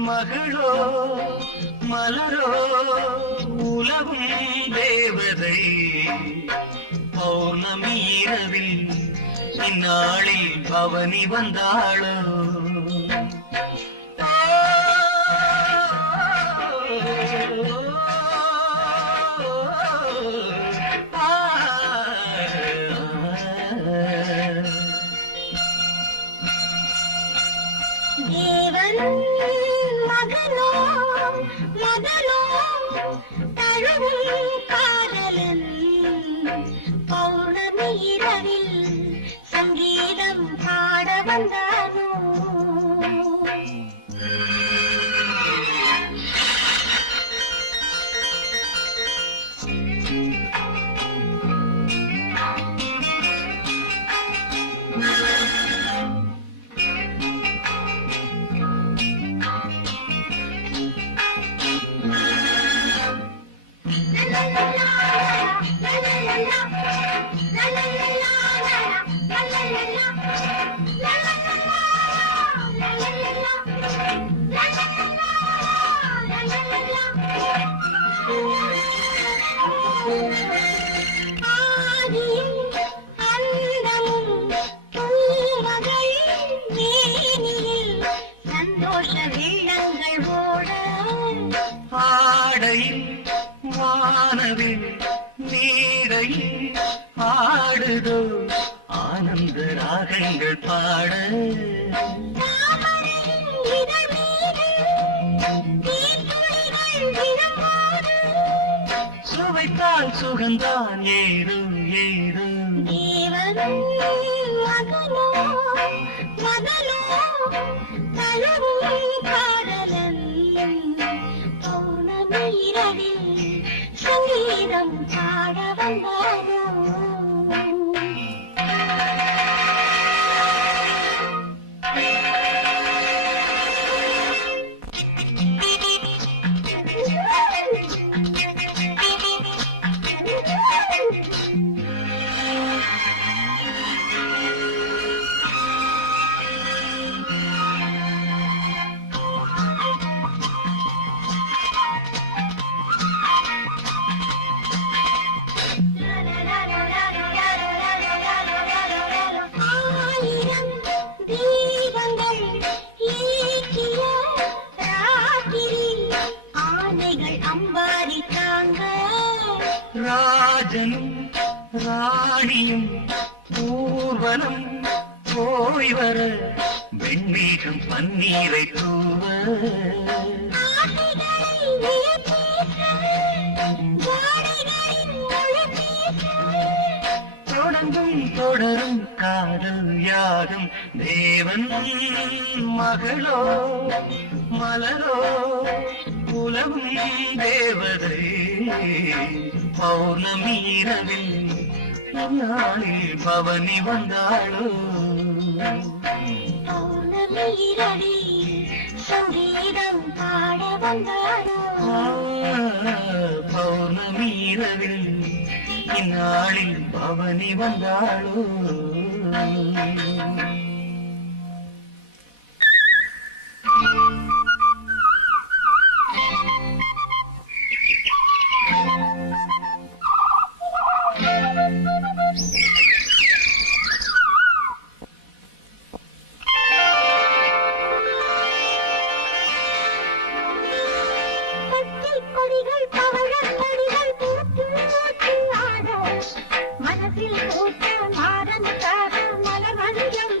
மகளோ மலரோ உலகும் தேவதை பௌர்ணமி இரவில் இந்நாளில் பவனி வந்தாளோ மகனோ மகனோ தழுவும் காதலன் பௌர்ணமி இரவில் சங்கீதம் பாட வந்தானோ வானவில் நீரையில் ஆடுதோ ஆனந்த ராகங்கள் பாட சுவைத்தால் சுகந்தான் ஏறும் ஏறும் மகனோ மகனோ தழுவும் காதலன் பௌர்ணமி இரவில் சங்கீதம் பாட வந்தாரோ ராஜனும் ராணியும் ஊர்வலம் போய் வர வெண்ணீகம் பன்னீரை தூவ தொடங்கும் தொடரும் காதல் யாகம் தேவன் மகளோ மலரோ உலகும் தேவதை பௌர்ணமி இரவில் நாளில் பவனி வந்தாளோ பௌர்ணமி இரவில் சங்கீதம் பாட வந்தாளோ பௌர்ணமி இரவில் இந்நாளில் பவனி வந்தாளோ மனசில் பூத்த மாறன் மலர் மஞ்சள்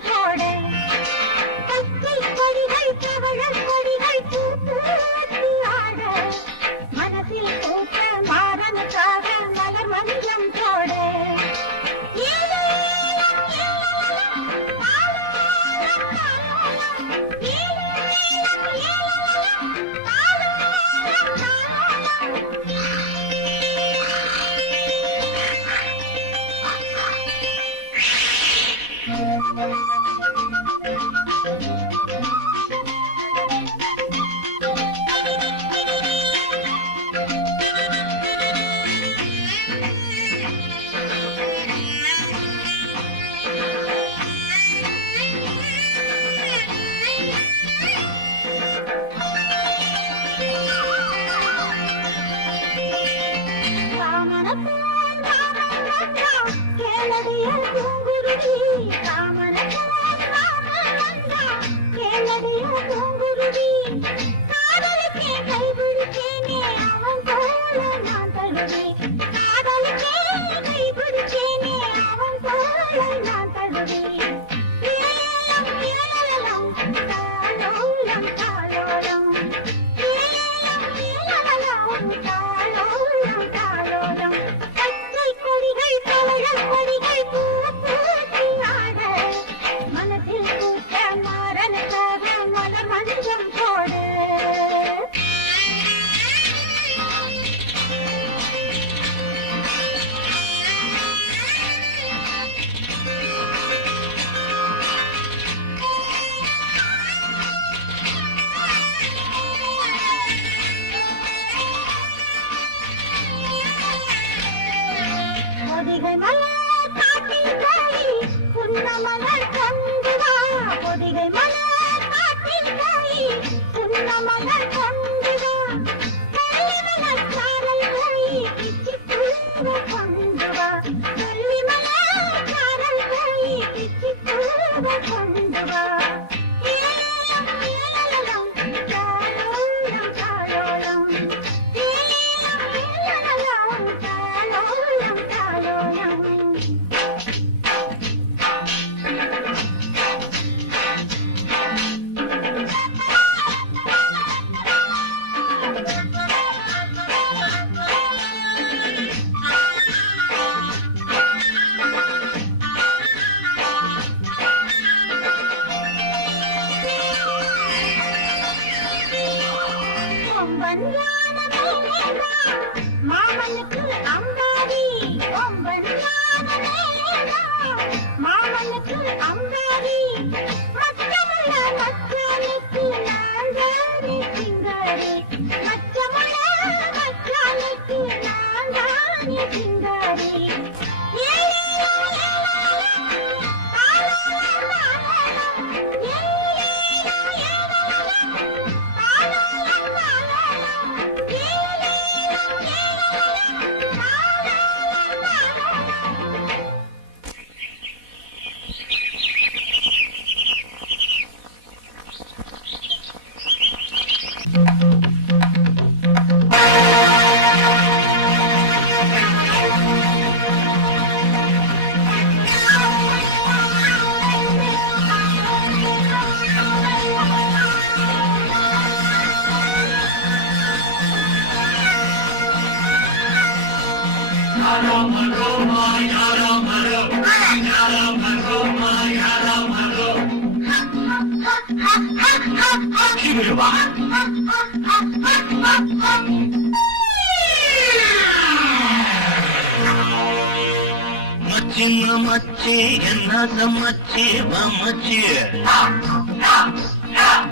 மச்சின்ன மச்சி என்ன சமச்சி வமச்சி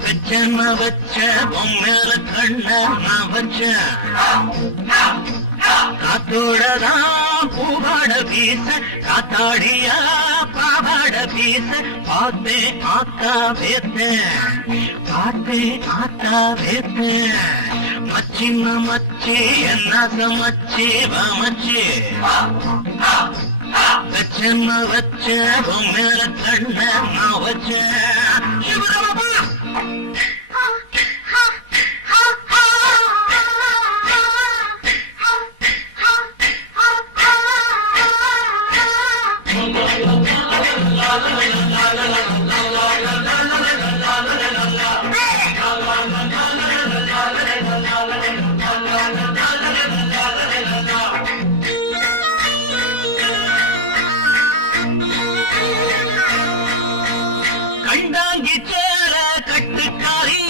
வச்சன வச்ச பொம்மேல கண்ண நான் வச்சேன் காத்தோடதான் பூவாட வீச காத்தாடியா பாவாட வீச பார்த்தேன் ஆத்தா வேத்தேன் பார்த்தேன் ஆத்தா வேத்தேன் மச்சின்ன மச்சி என்ன சமச்சி வமச்சி வச்சன வச்ச பொம்மேல கண்ண நான் வச்சேன் கண்டாங்கி சேல கட்டுக்காரி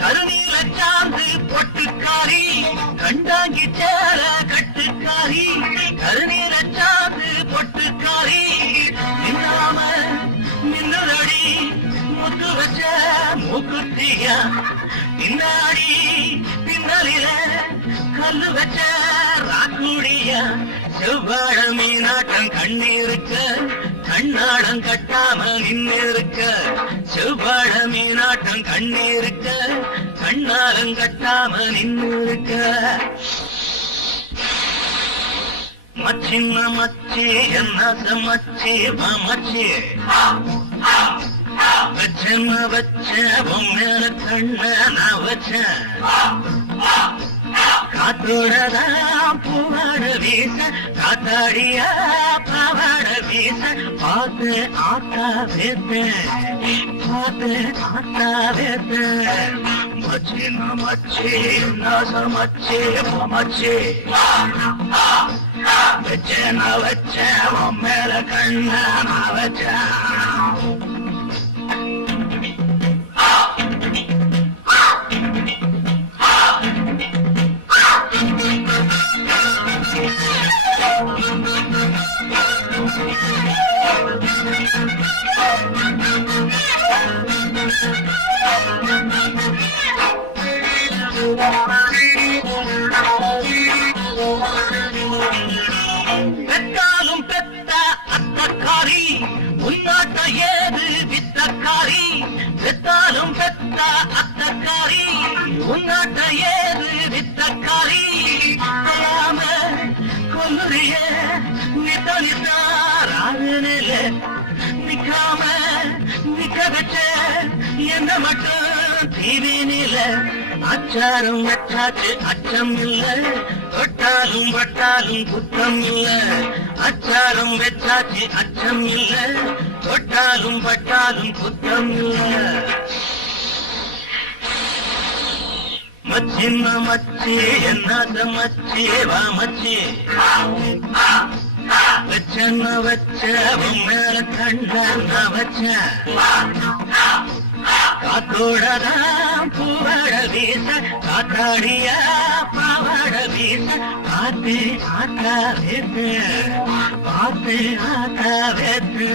கருநீல சாந்து பொட்டுக்காரி கண்டாங்கி சேல கட்டுக்காரி கருநீல சாந்து பொட்டுக்காரி நின்னாம பின்னாடி பின்னலில கல்லு வச்ச ராக்குடியா செவ்வாழ மீனாட்டம் கண்ணீருக்க கண்ணாடம் கட்டாம நின்னிருக்க செவ்வாழ மீனாட்டம் கண்ணீருக்க கண்ணாடம் கட்டாம நின்னிருக்க மச்சின்ன மச்சி என்ன மச்சி மச்சி வச்சம வச்ச பொம்மேல கண்ண நான் வச்சேன் காத்தோடதான் பூவாட வீச காத்தாடியா பாவாட வீச பார்த்து ஆத்தா வேத்தேன் பார்த்து ஆத்தா வேத்தேன் மச்சின்ன மச்சி நாச மச்சி மச்சி வச்சேன் வச்சேன் உன் மேல கண்ண நான் வச்சேன் பெத்தாலும் பெத்த அத்தக்காரி உன்னாட்ட ஏது வித்தக்காரி பெத்தாலும் பெத்த அத்தக்காரி உன்னாட்ட ஏது வித்தக்காரி சொல்லாம கொல்லுறிய நித்தனித்தாராதுனில நிக்காம நிக்க வச்ச என்ன மட்டும் தீவினில அச்சாரம் வச்சாச்சு அச்சம் இல்ல தொட்டாலும் பட்டாலும் குத்தம் இல்ல அச்சாரம் வச்சாச்சு அச்சம் இல்ல தொட்டாலும் பட்டாலும் குத்தம் இல்ல மச்சின்ன மச்சி என்ன மச்சி வா மச்சி வச்சன்ன வச்ச மேல கண்ட வச்ச காத்தோடதான் பூவாட வீச காத்தாடியா பாவாட வீச பார்த்து ஆத்தா வேத்து பார்த்து ஆத்தா வேத்து